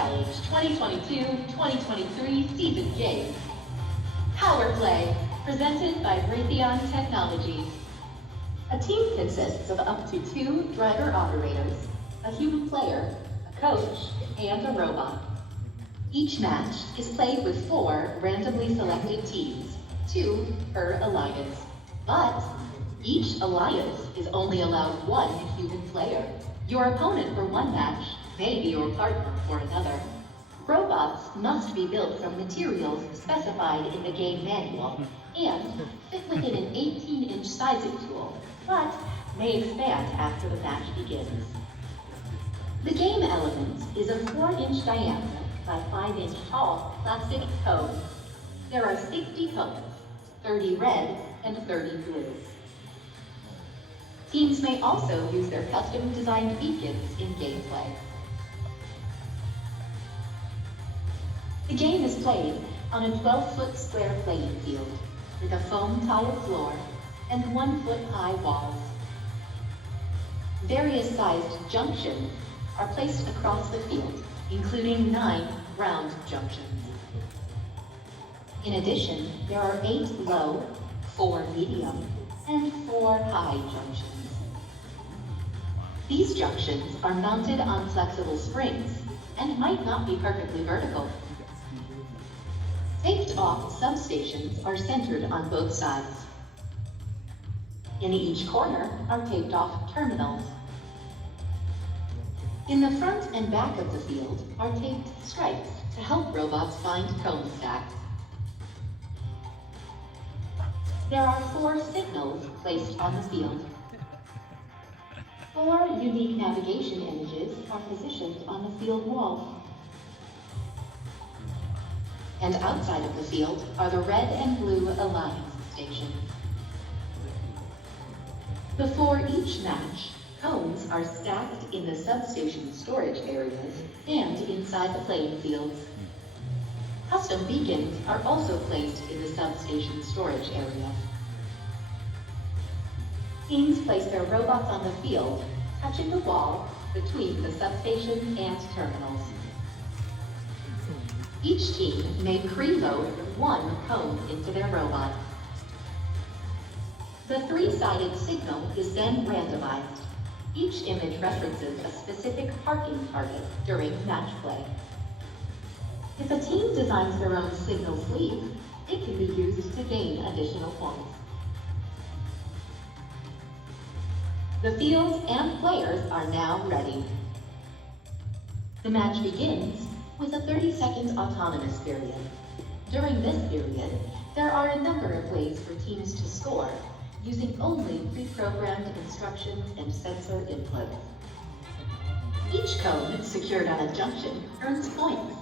Challenge 2022-2023 season game. Powerplay, presented by Raytheon Technologies. A team consists of up to 2 driver operators, a human player, a coach, and a robot. Each match is played with 4 randomly selected teams, 2 per alliance. But each alliance is only allowed 1 human player. Your opponent for one match may be your partner for another. Robots must be built from materials specified in the game manual and fit within an 18-inch sizing tool, but may expand after the match begins. The game element is a 4-inch diameter by 5-inch tall plastic cone. There are 60 cones, 30 red and 30 blue. Teams may also use their custom-designed beacons in gameplay. The game is played on a 12-foot square playing field with a foam tile floor and 1-foot-high walls. Various sized junctions are placed across the field, including 9 round junctions. In addition, there are 8 low, 4 medium, and 4 high junctions. These junctions are mounted on flexible springs and might not be perfectly vertical. Taped-off substations are centered on both sides. In each corner are taped-off terminals. In the front and back of the field are taped stripes to help robots find cone stacks. There are 4 signals placed on the field. 4 unique navigation images are positioned on the field wall. And outside of the field are the red and blue alliance stations. Before each match, cones are stacked in the substation storage areas and inside the playing fields. Custom beacons are also placed in the substation storage area. Teams place their robots on the field, touching the wall between the substation and terminals. Each team may preload 1 cone into their robot. The 3-sided signal is then randomized. Each image references a specific parking target during match play. If a team designs their own signal sleeve, it can be used to gain additional points. The field and players are now ready. The match begins with a 30-second autonomous period. During this period, there are a number of ways for teams to score, using only pre-programmed instructions and sensor inputs. Each cone secured on a junction earns points.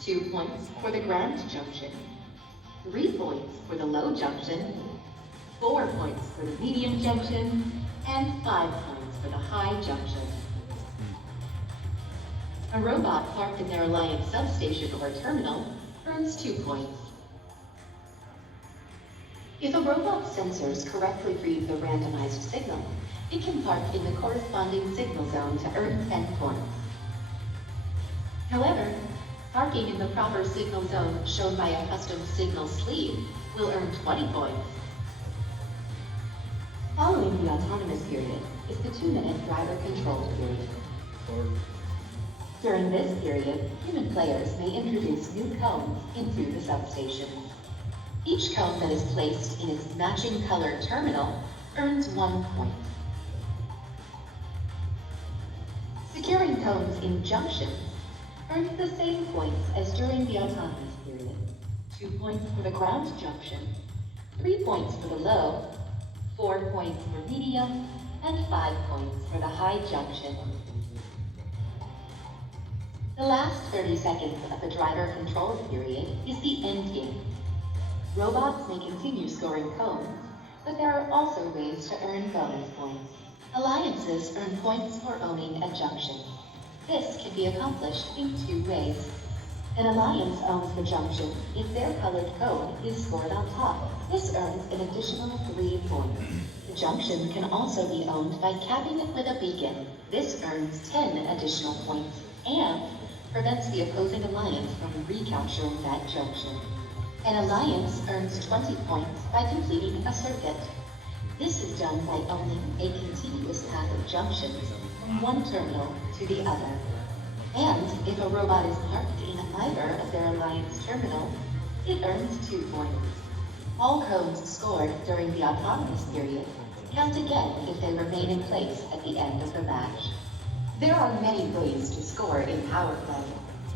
2 points for the ground junction, 3 points for the low junction, 4 points for the medium junction, and 5 points for the high junction. A robot parked in their alliance substation or terminal earns 2 points. If a robot's sensors correctly read the randomized signal, it can park in the corresponding signal zone to earn 10 points. However, parking in the proper signal zone shown by a custom signal sleeve will earn 20 points. Following the autonomous period is the 2-minute driver-controlled period. During this period, human players may introduce new cones into the substation. Each cone that is placed in its matching color terminal earns 1 point. Securing cones in junctions earns the same points as during the autonomous period. 2 points for the ground junction, 3 points for the low, 4 points for medium, and 5 points for the high junction. The last 30 seconds of the driver-controlled period is the end game. Robots may continue scoring cones, but there are also ways to earn bonus points. Alliances earn points for owning a junction. This can be accomplished in 2 ways. An alliance owns the junction if their colored code is scored on top. This earns an additional 3 points. The junction can also be owned by capping it with a beacon. This earns 10 additional points. And prevents the opposing alliance from recapturing that junction. An alliance earns 20 points by completing a circuit. This is done by owning a continuous path of junctions from one terminal to the other. And if a robot is parked in either of their alliance terminals, it earns 2 points. All codes scored during the autonomous period count again if they remain in place at the end of the match. There are many ways to score in Powerplay,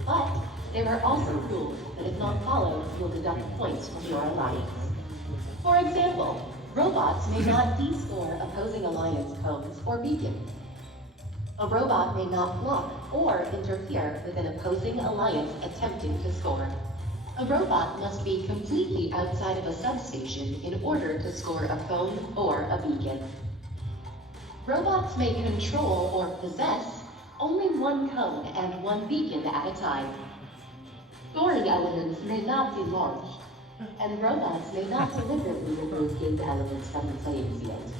but there are also rules that if not followed will deduct points from your alliance. For example, robots may not descore opposing alliance codes or beacons. A robot may not block or interfere with an opposing alliance attempting to score. A robot must be completely outside of a substation in order to score a phone or a beacon. Robots may control or possess only one cone and one beacon at a time. Scoring elements may not be launched, and robots may not deliberately remove game elements from the playing field.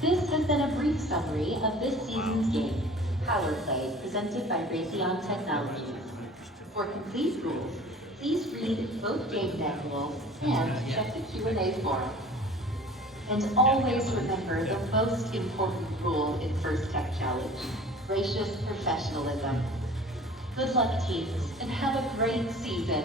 This has been a brief summary of this season's game, Powerplay, presented by Raytheon Technologies. For complete rules, please read both game manuals and check the Q&A forum. And always remember the most important rule in First Tech Challenge, gracious professionalism. Good luck, teams, and have a great season.